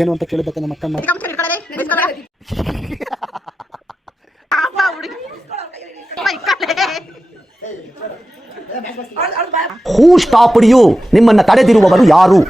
ಏನು ಅಂತ ಕೇಳಿದ್ದಕ್ಕೆ ನಮ್ಮ ಅಕ್ಕ ಹೂ ಸ್ಟಾಪ್ಡ್ ಯು? ನಿಮ್ಮನ್ನ ತಡೆದಿರುವವರು ಯಾರು?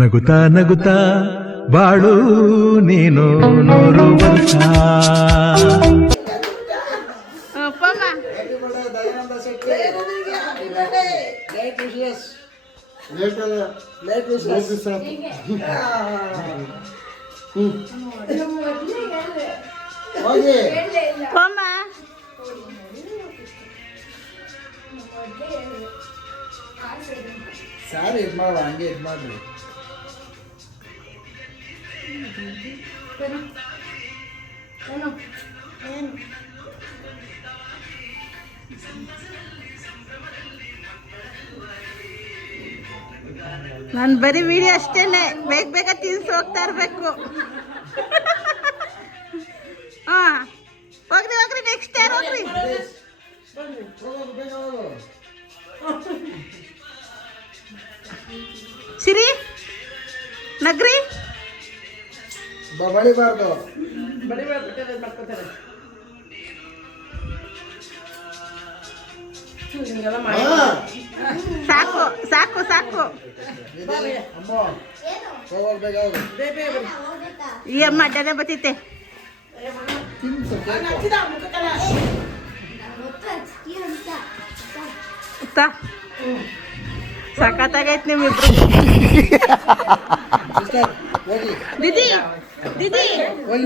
ನಗುತ್ತಾ ನಗುತ್ತಾ ಬಾಳು ನೀನು 100 ವರ್ಷ. ಸಾರಿ ಇದು ಮಾಡ ಹಂಗೆ ಇದು ಮಾಡ್ರಿ. ನಾನು ಬರೀ ವಿಡಿಯೋ ಅಷ್ಟೇನೆ, ಬೇಗ ಬೇಗ ತಿನ್ಸಿ ಹೋಗ್ತಾ ಇರ್ಬೇಕು. ಹಾ ಹೋಗ್ರಿ ಹೋಗ್ರಿ, ನೆಕ್ಸ್ಟ್ ಯಾರು ಹೋಗ್ರಿ. ಸಿರಿ ನಗ್ರಿ ಬಳಿಬಾರ್ದು. ಸಾಕು ಸಾಕು ಸಾಕು. ಈ ಅಮ್ಮ ಅಡ್ಡನೆ ಬತ್ತೈತೆ. ಸಖತ್ತಾಗೈತೆ ನಿಮ್ಮಿಬ್ರು. ದೀದಿ ದೀದಿ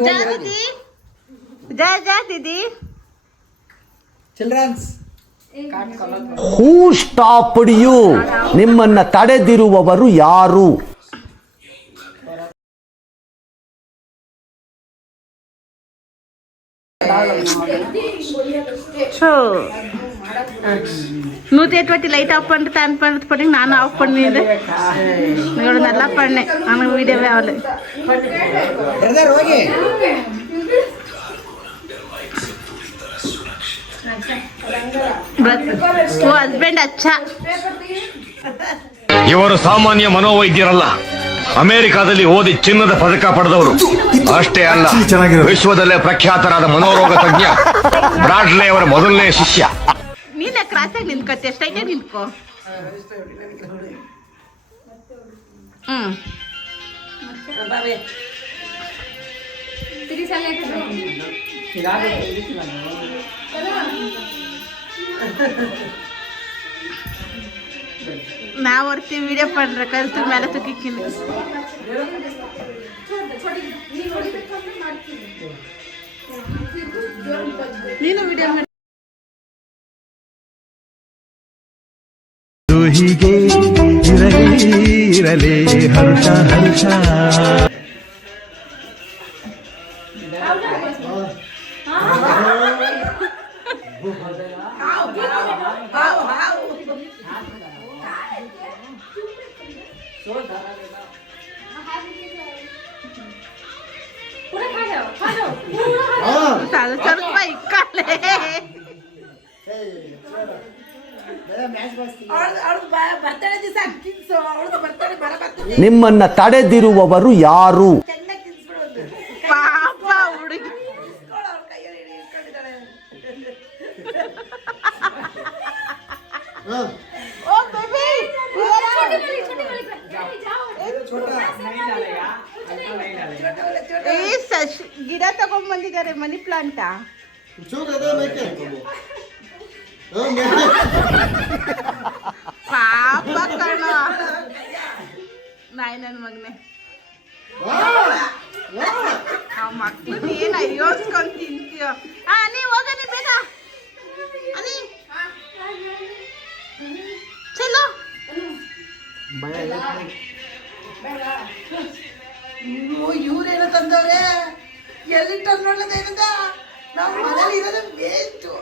ಜಾ ದೀದಿ, ಜಾ ಜಾ ದೀದಿ. Childrens who stopped you? ನಿಮ್ಮನ್ನ ತಡೆದಿರುವವರು ಯಾರು? நூற்றி லைட் ஆஃப் பண்ணிட்டு ஆன் பண்ணிட்டு பண்ணி நானும் ஆஃப் பண்ணிடு. இவ்வளோ நல்லா பண்ணேன், ஆனால் வீடியோவே ஆகல. ಓ ಹಸ್ಬೆಂಡ್ ಅಚ್ಚಾ. ಇವರು ಸಾಮಾನ್ಯ ಮನೋವೈದ್ಯರಲ್ಲ, ಅಮೆರಿಕಾದಲ್ಲಿ ಓದಿ ಚಿನ್ನದ ಪದಕ ಪಡೆದವರು. ಅಷ್ಟೇ ಅಲ್ಲ, ವಿಶ್ವದಲ್ಲೇ ಪ್ರಖ್ಯಾತರಾದ ಮನೋರೋಗ ತಜ್ಞ ಬ್ರಾಡ್ಲೆ ಅವರ ಮೊದಲನೇ ಶಿಷ್ಯ. ನೀನೆ ಕ್ರಾಸಾಗಿ ನಿಂತ್ಕೊತ್ತೆ, ಸ್ಟ್ರೈಟಾಗಿ ನಿಂತ್ಕೋ. நான் ஒருத்தி வீடியோ பண்ற கருத்து மேல தூக்கிக்கின்னு ನೀನು ವಿಡಿಯೋ ಹೀಗೆ ಇರಲಿ ಇರಲಿ ಹರ್ಷ ಹರ್ಷ. ಸ್ವಲ್ಪ ಇಕ್ಕಲೆ ನಿಮ್ಮನ್ನ ತಡೆದಿರುವವರು ಯಾರು? ಪಾಪ ಹುಡುಗಿ. ಗಿಡ ತಗೊಂಡ್ಬಂದಿದ್ದಾರೆ, ಮನಿ ಪ್ಲಾಂಟ. ಪಾಪ ಕಣ ನಾಯಿ ನನ್ನ ಮಗನೆ. ಆ ಮಕ್ಳು ಏನ ಯೋಸ್ಕೊಂಡ್ ತಿಂತೀಯೋ. ನೀವ್ ಹೋಗನಿ ಬೇಗ ಅನಿ. ಚಲೋ ಎಲ್ಲಿಟ್ಟರು ನೋಡ್ಲದೇನದ ನಾವು ಮನೇಲಿ ಇರೋದು ವೇಸ್ಟು.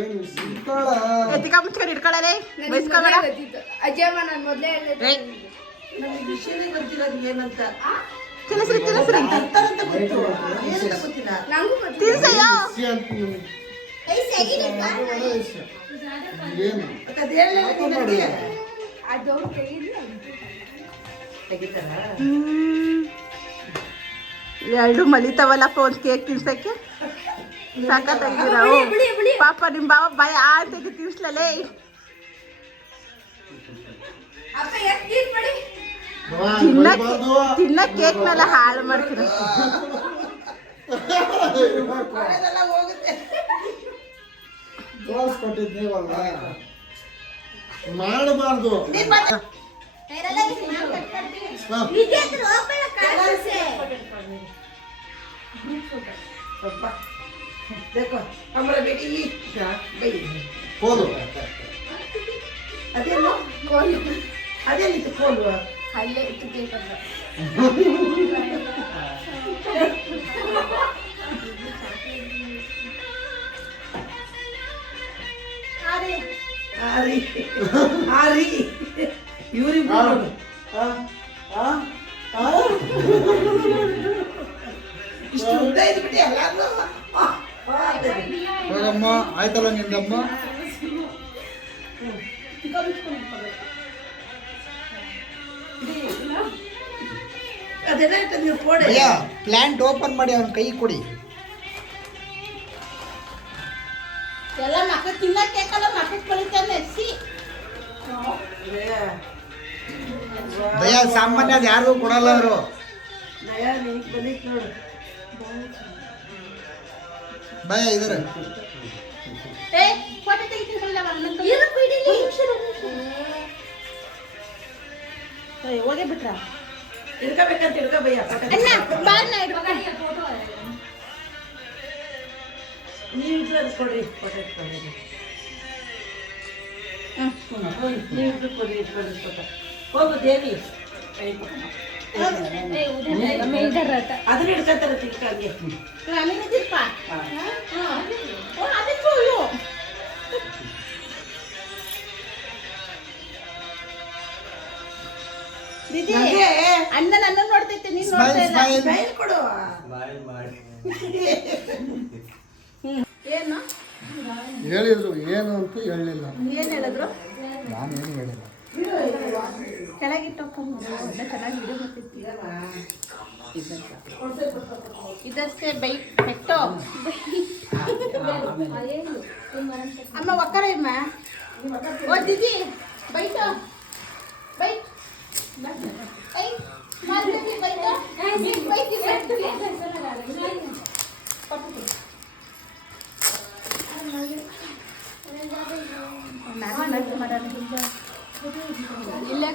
ಏನು ಸಿಕ್ಕಳ ಎತ್ತಿಕ ಮುಚ್ಕೊಂಡು ಇಟ್ಕೊಳ್ಳಲೆ ಬೈಸ್ಕೊಬೇಡ. ಅಜ್ಜಮ್ಮ ನಾನು ಮೊದಲೇ ನನಗೆ ವಿಷಯನೇ ಗೊತ್ತಿರೋದು ಏನಂತ ತಿನ್ನಿಸ್ರಿ ತಿನ್ನಿಸ್ರಿ ಅಂತಾರಂತ ಗೊತ್ತು ಏನಂತ ಗೊತ್ತಿಲ್ಲ ನಂಗೂ ತಿನ್ಸಯ್ಯ. ಏನು ಅದು ಹೇಳಲೇ ಮಾಡಿ ಅದು ತೆಗಿತಾರ. ಎರಡು ಮಲಿತಾವಲ್ಲಪ್ಪ ಒಂದು ಕೇಕ್ ತಿನ್ಸಕ್ಕೆ ಸಾಕತ್ತಾಗಿರೋ. ಪಾಪ ನಿಮ್ಮ ಬಾವ ಬಾಯ ತೆಗಿ ತಿನ್ಸ್ಲಲೇ. ತಿನ್ನ ಕೇಕ್ನೆಲ್ಲ ಹಾಳು ಮಾಡ್ತೀರ. ಅದೆಲ್ಲ ಹೋಗುತ್ತೆ. ತೋರಿಸ್ಕೊಟ್ಟಿದ್ ನೀವಲ್ಲ ಮಾಡಬಾರ್ದು. देखो हमारा बेटी ये भाई ಹೋದು ಅದೇನು ಕೋಲು ಅದೇನಿತ್ತು ಕೋಲು ಅಲ್ಲೇ ಇಟ್ಟು ಕೇಕ್ ಅಂತ. ಆರಿ ಆರಿ ಇವ್ರಿಬ್ರು ಇಷ್ಟು ಉದ್ದ ಇದ್ಬಿಟ್ಟು ಎಲ್ಲಾರು ಹೋಗಮ್ಮ ಆಯ್ತಲ್ಲ ನಿಂದಮ್ಮ. ಅದೆಲ್ಲ ನೀವು ಕೊಡಿ. ಅಯ್ಯ ಪ್ಲಾಂಟ್ ಓಪನ್ ಮಾಡಿ ಅವ್ನ ಕೈ ಕೊಡಿ. ಎಲ್ಲ ಮಕ್ಕಳು ತಿನ್ನ ಕೇಕಲ್ಲ ಮಕ್ಕಳು ಕೊಳಿತಾನೆ ಸಿ. ದಯ ಸಾಮಾನ್ಯ ಅದು ಯಾರಿಗೂ ಕೊಡಲ್ಲ ಅವರು. ನಯ ನಿನಗೆ ಬಂದಿತ್ತು ನೋಡು. ಭಯ ಇದಾರೆ ಏ ಫೋಟೋ ತೆಗಿತಿರಲ್ಲ ನನ್ನ ಏನು ಬಿಡಿಲಿ. ಹೋಗೇ ಬಿಟ್ರಾ ಹಿಡ್ಕೋಬೇಕಂತ ಹಿಡ್ಕೋಬಯ್ಯ ಅಣ್ಣ ಬಾರ್ನ ಇಡ್ಕೊ. ನೀವಿಬ್ರು ಅದು ಕೊಡ್ರಿ ಫೋಟೋ ಇಟ್ಕೊಳ್ಳಿ. ನೀವಿಬ್ರು ಕೊಡ್ರಿ ಇಟ್ಕೊಳ್ಳಿ ಫೋಟೋ. ಹೋಗು ದೇವಿ ಅದನ್ನ ಹಿಡ್ಕೊಂತಾರೆ ತಿಳ್ಕಾಗೆ. ಆಮೇಲೆ ದಿಪ್ಪ ಅದಕ್ಕೂ ಅಯ್ಯೋ ದೀದಿ ಅಣ್ಣ ನನ್ನ ನೋಡ್ತೈತೆ ನೀನು ನೋಡ್ತಾ ಇಲ್ಲ. ಸ್ಮೈಲ್ ಸ್ಮೈಲ್ ಕೊಡು. ಏನು ಹೇಳಿದ್ರು ಏನು ಅಂತ ಹೇಳಲಿಲ್ಲ. ಏನು ಹೇಳಿದ್ರು? ನಾನೇನು ಹೇಳಿಲ್ಲ. ಕೆಳಗಿಟ್ಟು ಚೆನ್ನಾಗಿ ವಿಡಿಯೋ ಮಾಡ್ತಿರ್ತೀವಿ. ಇದಕ್ಕೆ ಬೈ ಪೆಟ್ಟು ಅಮ್ಮ ಒಕ್ಕರ ಇಮ್ಮ ಓ ದೀದಿ ಬೈಟು ಬೈ ಐ ಮಾಡ್ತೀವಿ ಬೈಟು ಇಲ್ಲೇ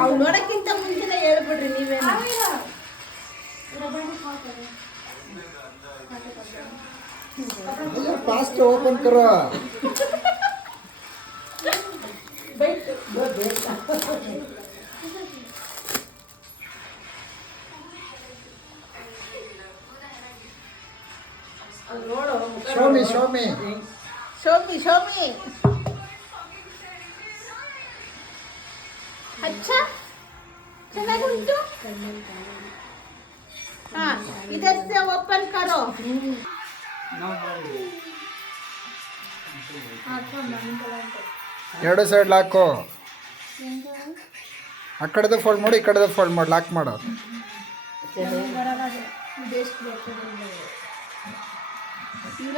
ಅವ್ರು ನೋಡಕ್ಕಿಂತ ಮುಂಚೆನೆ ಹೇಳ್ಬಿಡ್ರಿ ನೀವೇನು. फास्ट ओपन करो. Show me, show me. Show me, show me. अच्छा ಚೆನ್ನಾಗಿ ಉಂಟು. ಹಾ ಇದಕ್ಕೆ ಓಪನ್ ಕರೋ. ಎರಡು ಸೈಡ್ ಲಾಕು. ಆ ಕಡೆದು ಫೋಲ್ಡ್ ಮಾಡು, ಈ ಕಡೆದು ಫೋಲ್ಡ್ ಮಾಡು, ಲಾಕ್ ಮಾಡು. ಈಗ